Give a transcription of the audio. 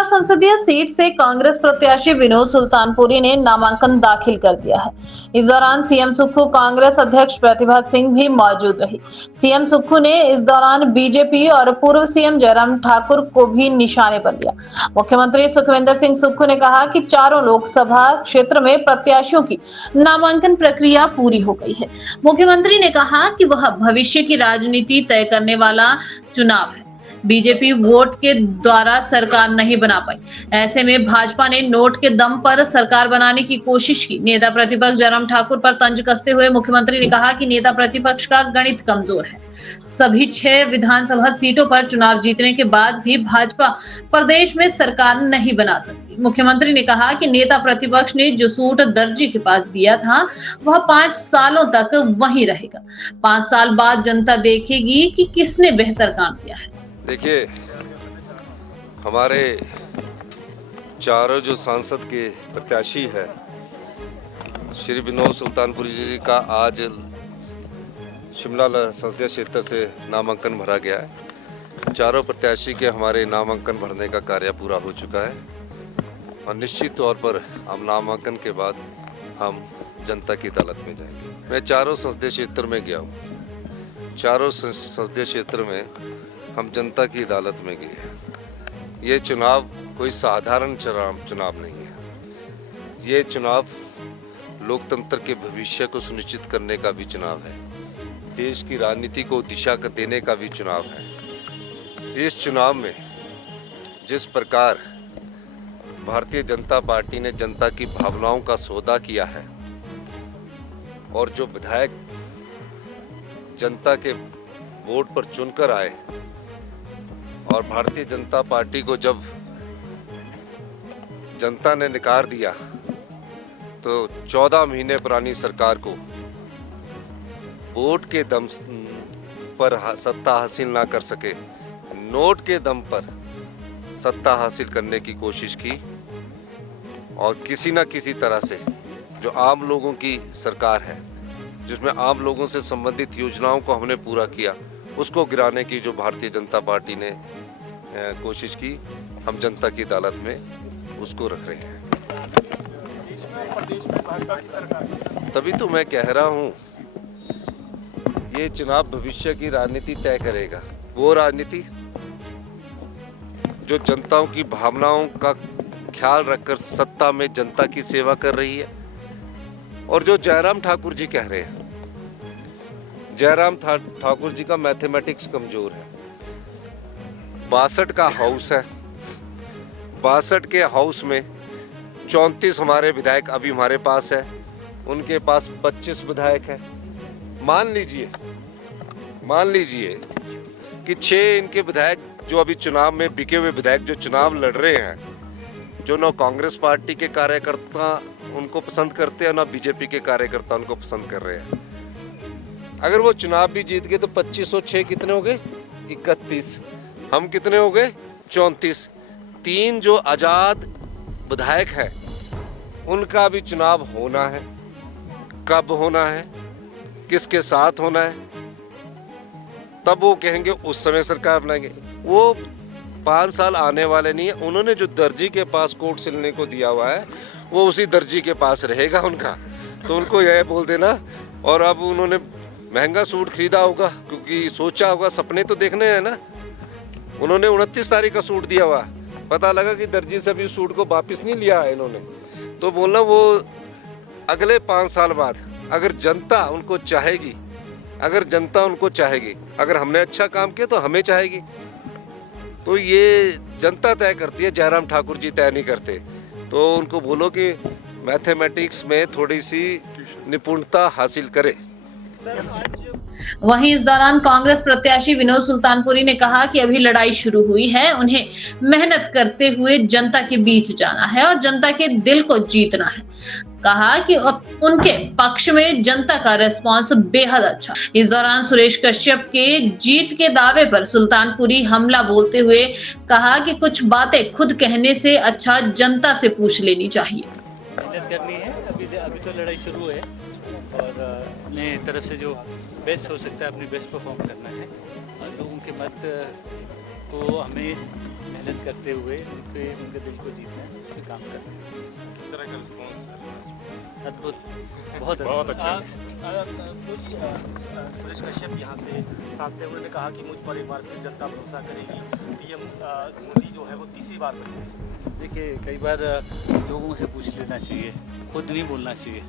शिमला संसदीय सीट से कांग्रेस प्रत्याशी विनोद सुल्तानपुरी ने नामांकन दाखिल कर दिया है। इस दौरान सीएम सुक्खू, कांग्रेस अध्यक्ष प्रतिभा सिंह भी मौजूद रही। सीएम सुक्खू ने इस दौरान बीजेपी और पूर्व सीएम जयराम ठाकुर को भी निशाने पर लिया। मुख्यमंत्री सुखविंदर सिंह सुक्खू ने कहा कि चारों लोकसभा क्षेत्र में प्रत्याशियों की नामांकन प्रक्रिया पूरी हो गई है। मुख्यमंत्री ने कहा कि वह भविष्य की राजनीति तय करने वाला चुनाव है। बीजेपी वोट के द्वारा सरकार नहीं बना पाई, ऐसे में भाजपा ने नोट के दम पर सरकार बनाने की कोशिश की। नेता प्रतिपक्ष जयराम ठाकुर पर तंज कसते हुए मुख्यमंत्री ने कहा कि नेता प्रतिपक्ष का गणित कमजोर है। सभी 6 विधानसभा सीटों पर चुनाव जीतने के बाद भी भाजपा प्रदेश में सरकार नहीं बना सकती। मुख्यमंत्री ने कहा कि नेता प्रतिपक्ष ने जो सूट दर्जी के पास दिया था वह 5 सालों तक वहीं रहेगा। 5 साल बाद जनता देखेगी कि किसने बेहतर काम किया है। देखिए, हमारे चारों जो सांसद के प्रत्याशी है, श्री विनोद सुल्तानपुरी जी का आज शिमला संसदीय क्षेत्र से नामांकन भरा गया है। चारों प्रत्याशी के हमारे नामांकन भरने का कार्य पूरा हो चुका है और निश्चित तौर पर हम नामांकन के बाद हम जनता की अदालत में जाएंगे। मैं चारों संसदीय क्षेत्र में गया हूँ। चारों संसदीय क्षेत्र में हम जनता की अदालत में गए। ये चुनाव कोई साधारण चुनाव नहीं है। ये चुनाव लोकतंत्र के भविष्य को सुनिश्चित करने का भी चुनाव है। देश की राजनीति को दिशा देने का भी चुनाव है। इस चुनाव में जिस प्रकार भारतीय जनता पार्टी ने जनता की भावनाओं का सौदा किया है और जो विधायक जनता के वोट पर चुनकर आए और भारतीय जनता पार्टी को जब जनता ने नकार दिया तो 14 महीने पुरानी सरकार को वोट के दम पर सत्ता हासिल ना कर सके, नोट के दम पर सत्ता हासिल करने की कोशिश की और किसी न किसी तरह से जो आम लोगों की सरकार है, जिसमें आम लोगों से संबंधित योजनाओं को हमने पूरा किया, उसको गिराने की जो भारतीय जनता पार्टी ने कोशिश की, हम जनता की अदालत में उसको रख रहे हैं। तभी तो मैं कह रहा हूँ ये चुनाव भविष्य की राजनीति तय करेगा। वो राजनीति जो जनताओं की भावनाओं का ख्याल रखकर सत्ता में जनता की सेवा कर रही है। और जो जयराम ठाकुर जी कह रहे हैं, जयराम ठाकुर जी का मैथमेटिक्स कमजोर है। 62 का हाउस है, 62 के हाउस में 34 हमारे विधायक अभी हमारे पास है, उनके पास 25 विधायक है। मान लीजिए कि 6 इनके विधायक जो अभी चुनाव में बिके हुए विधायक जो चुनाव लड़ रहे हैं, जो ना कांग्रेस पार्टी के कार्यकर्ता उनको पसंद करते हैं ना बीजेपी के कार्यकर्ता उनको पसंद कर रहे हैं। अगर वो चुनाव भी जीत गए तो 25 और 6 कितने हो गए? 31। हम कितने हो गए? 34। 3 जो आजाद विधायक हैं उनका भी चुनाव होना है। कब होना है, किसके साथ होना है, तब वो कहेंगे उस समय सरकार बनाएंगे। वो 5 साल आने वाले नहीं है। उन्होंने जो दर्जी के पास कोट सिलने को दिया हुआ है वो उसी दर्जी के पास रहेगा उनका, तो उनको यह बोल देना। और अब उन्होंने महंगा सूट खरीदा होगा क्योंकि सोचा होगा, सपने तो देखने हैं ना। उन्होंने 29 तारीख का सूट दिया हुआ, पता लगा कि दर्जी से भी सूट को वापस नहीं लिया है इन्होंने। तो बोलना वो अगले 5 साल बाद अगर जनता उनको चाहेगी, अगर हमने अच्छा काम किया तो हमें चाहेगी। तो ये जनता तय करती है, जयराम ठाकुर जी तय नहीं करते। तो उनको बोलो कि मैथमेटिक्स में थोड़ी सी निपुणता हासिल करे। वहीं इस दौरान कांग्रेस प्रत्याशी विनोद सुल्तानपुरी ने कहा कि अभी लड़ाई शुरू हुई है, उन्हें मेहनत करते हुए जनता के बीच जाना है और जनता के दिल को जीतना है। कहा कि उनके पक्ष में जनता का रिस्पांस बेहद अच्छा। इस दौरान सुरेश कश्यप के जीत के दावे पर सुल्तानपुरी हमला बोलते हुए कहा कि कुछ बातें खुद कहने से अच्छा जनता से पूछ लेनी चाहिए। मेहनत करनी है, अभी तो लड़ाई शुरू है और अपने तरफ से जो बेस्ट हो सकता है अपनी बेस्ट परफॉर्म करना है और लोगों के मत को हमें मेहनत करते हुए उनके दिल को जीतना है, उनके काम करते हुए। किस तरह का रिस्पॉन्स? अद्भुत, बहुत बहुत अच्छा। सुरेश कश्यप यहाँ से सांसद उन्होंने कहा कि मुझ पर एक बार फिर जनता भरोसा करेगी। पीएम मोदी जो है वो तीसरी बार बने। देखिए, कई बार लोगों से पूछ लेना चाहिए, खुद नहीं बोलना चाहिए।